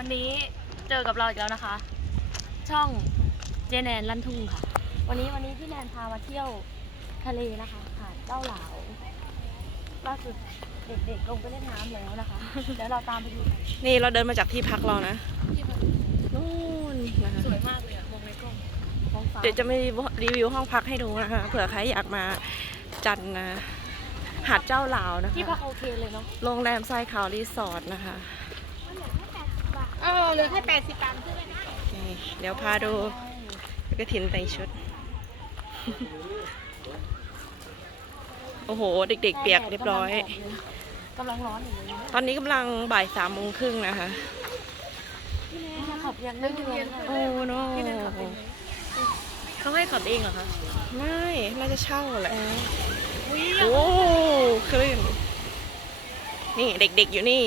วันนี้เจอกับเราอีกแล้วนะคะ ช่องเจแนนลั่นทุ่งค่ะ วันนี้วันนี้พี่แนนพามาเที่ยวทะเลนะคะหาดเจ้าหลาวล่าสุดเด็กๆลงไปเล่นน้ำแล้วนะคะเดี๋ยวเราตามไปดูกันนี่เราเดินมาจากที่พักเรานะที่มันนู่นนะคะสวยมากเลยอะมองในกล้องท้องฟ้าเดี๋ยวจะมีรีวิวห้องพักให้ดูนะคะเผื่อใครอยากมาจันทร์นะหาดเจ้าหลาวนะที่พักคะโอเคเลยเนาะโรงแรมทรายขาวรีสอร์ทนะคะเออเหลือแค่แปดสิบตังค์ใช่ไหมนะนี่เดี๋ยวพาดูกระถินแต่งชุด โอ้โห เด็กๆเปียกเรียบร้อย กำลังร้อนอยู่เลยนะตอนนี้กำลังบ่ายสามโมงครึ่งนะคะพี่แนนขับยังไม่เรียนโอ้โนพี่แนนขับเองไหมเขาให้ขับเองเหรอคะ ไม่ น่าจะเช่าแหละอุ้ยโอ้คลื่นนี่เด็กๆอยู่นี่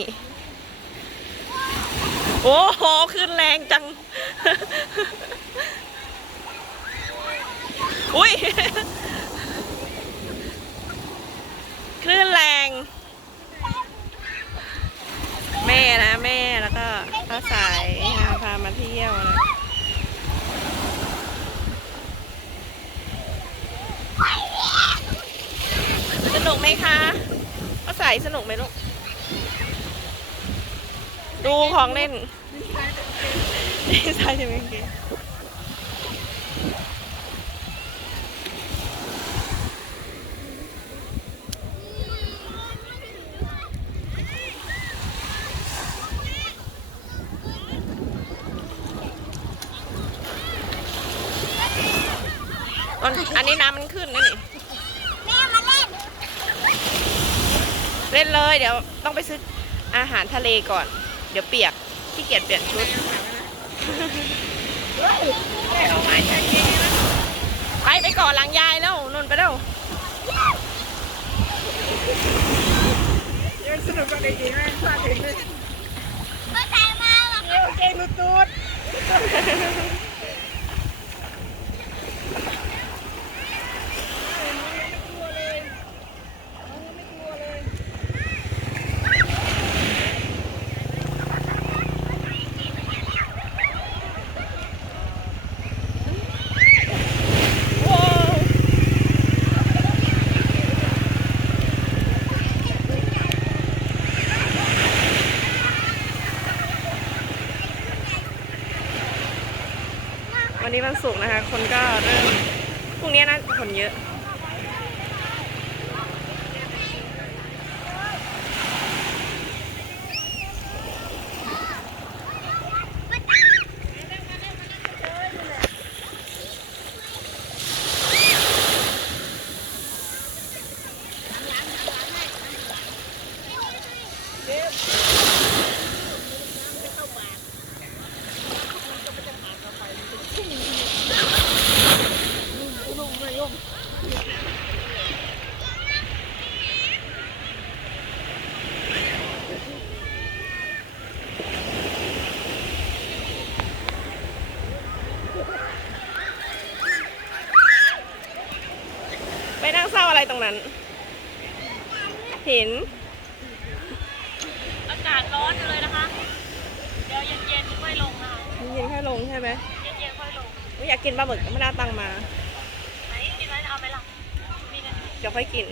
โอ้โหขึ้นแรงจัง อุ้ยคลื่นแรง แม่นะแม่แล้วก็ป้าสายพามาเที่ยวนะสนุกไหมคะป้าสายสนุกไหมลูก ดูของเล่นดีไซน์ใช่ไหมเกี้ตอนอันนี้น้ำมันขึ้นนะนี่แม่มาเล่นเล่นเลยเดี๋ยวต้องไปซื้ออาหารทะเลก่อน เดี๋ยวเปียกขี้เกียจเปลี่ยนชุดไปไปก่อนหลังยายแล้วนนไปแล้วยังสนุกกว่าเด็กๆแม่พาเด็กเลยก็ใส่มาหรอกโอเคลุดตูด วันนี้วันศุก ร์นะคะคนก็เริ่มพรุ่งนี้น่าจะคนเยอะ ร้าอะไรตรงนั้น เห็น อากาศร้อนอยู่เลยนะคะ เดี๋ยวเย็นๆค่อยลงนะคะเย็นแค่ลงใช่ไหมเย็นๆค่อยลงไม่อยากกินปลาหมึกไม่น่าตังมา ไหนกินไว้เอาไหมล่ะมีเงินเดี๋ยวค่อยกิน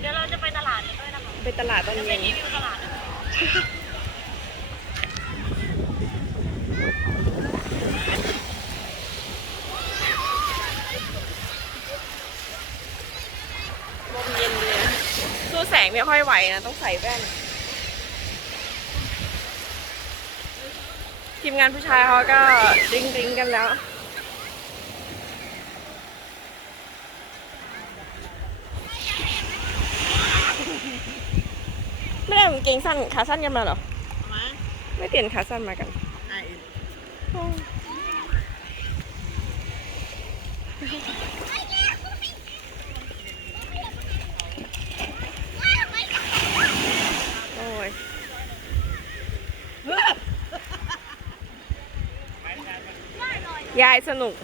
เดี๋ยวเราจะไปตลาดกันด้วยนะคะไปตลาดตอนจะไปเย็นรีวิวตลาดนะคะ ลมเย็นดีนะสู้แสงไม่ค่ อยไหวนะ ต้องใส่แว่น ทีมงานผู้ชายเขาก็ดริ้งดริ้งกันแล้วไม่ได้กางเกงสั้นขาสั้นกันมาเหรอมาไม่เปลี่ยนขาสั้นมากัน ไอ้ โอ้ย ยายสนุก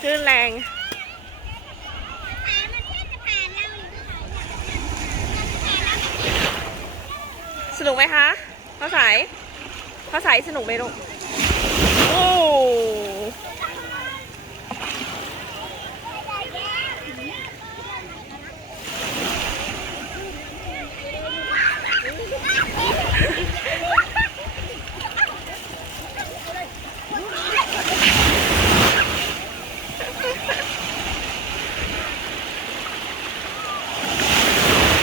คลื่นแรง สนุกไหมคะฟ้ายพ่อสายสนุกไหมลูก โอ้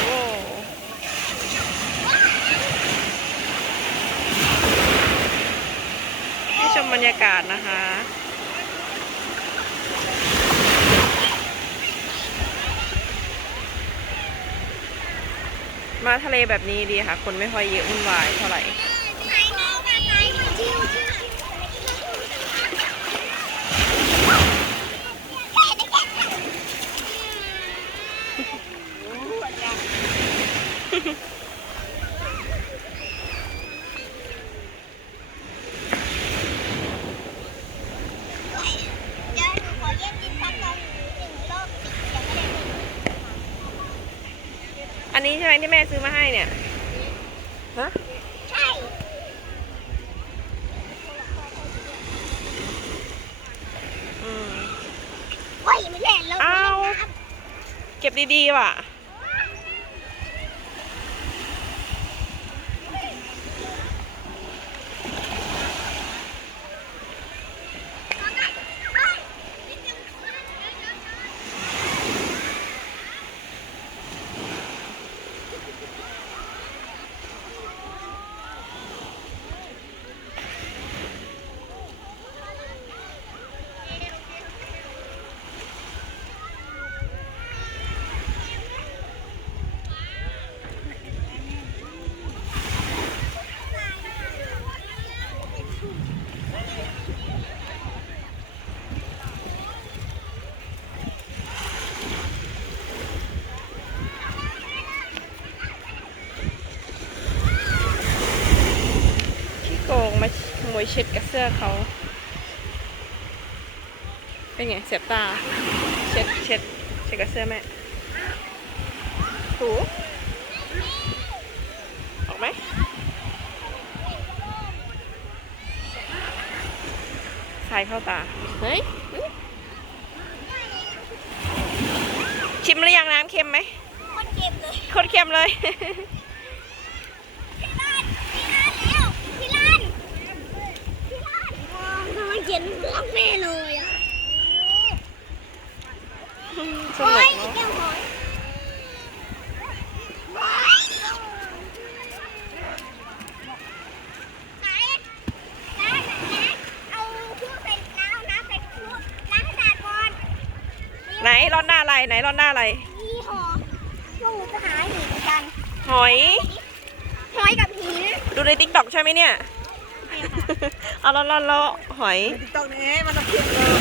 โอ้ให้ชมบรรยากาศนะคะ มาทะเลแบบนี้ดีค่ะ คนไม่ค่อยเยอะวุ่นวายเท่าไหร่หนน้องกันไหนชิวชิวเดี๋ยวหนูขอเยี่ยมกินสักรอบหนึ่งรอบสิยังไม่ได้กิน อันนี้ใช่ไหมที่แม่ซื้อมาให้เนี่ยฮะใช่อืม โอ้ยไม่เล่นแล้วอ้าวเก็บดีๆว่ะ ขี้โกง มาขโมยเช็ดกับเสื้อเขาเป็นไงเสียบตา เช็ดเช็ดเช็ดกับเสื้อแม่ถูออกไหมทรายเข้าตา เฮ้ย ชิมหรือยังน้ำเค็มไหมคนเก็บเลยโคตรเค็มเลย พี่ลันพี่ลันแล้วพี่ลันพี่ลันมองทำไม เขียนเรื่องแม่เลยอะสโอ้นุยกเนอะแก้วหอยไหนไหนไหนเอาเครื่องใส่น้ำเอาน้ำใส่เครื่องล้างให้สะอาดก่อนไหนร้อนหน้าอะไรไหนร้อนหน้าอะไรยี่ห้อลูกจะหาหินกัน หอย หอยกับหิน ดูในติ๊กต็อกใช่ไหมเนี่ย เอาร้อนร้อนแล้วหอยตรงนี้มันจะเพียงเลย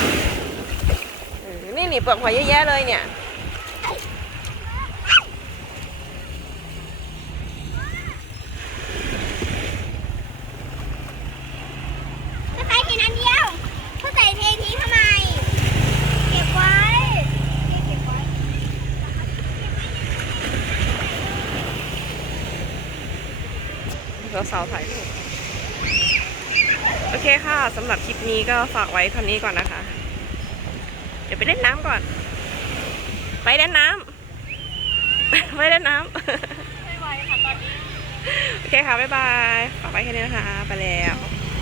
เออนี่นี่เปลือกหอยเยอะแยะเลยเนี่ย จะใส่แค่นั้นเดียวเขาใส่เททิ้งทำไม เก็บไว้เก็บไว้ สาวๆถ่ายรูป โอเคค่ะสำหรับคลิปนี้ก็ฝากไว้เท่านี้ก่อนนะคะ เดี๋ยวไปเล่นน้ำก่อน ไปเล่นน้ำ ไปเล่นน้ำไม่ไหวค่ะตอนนี้ โอเคค่ะ บ๊ายบาย ฝากไว้แค่นี้นะคะ ไปแล้ว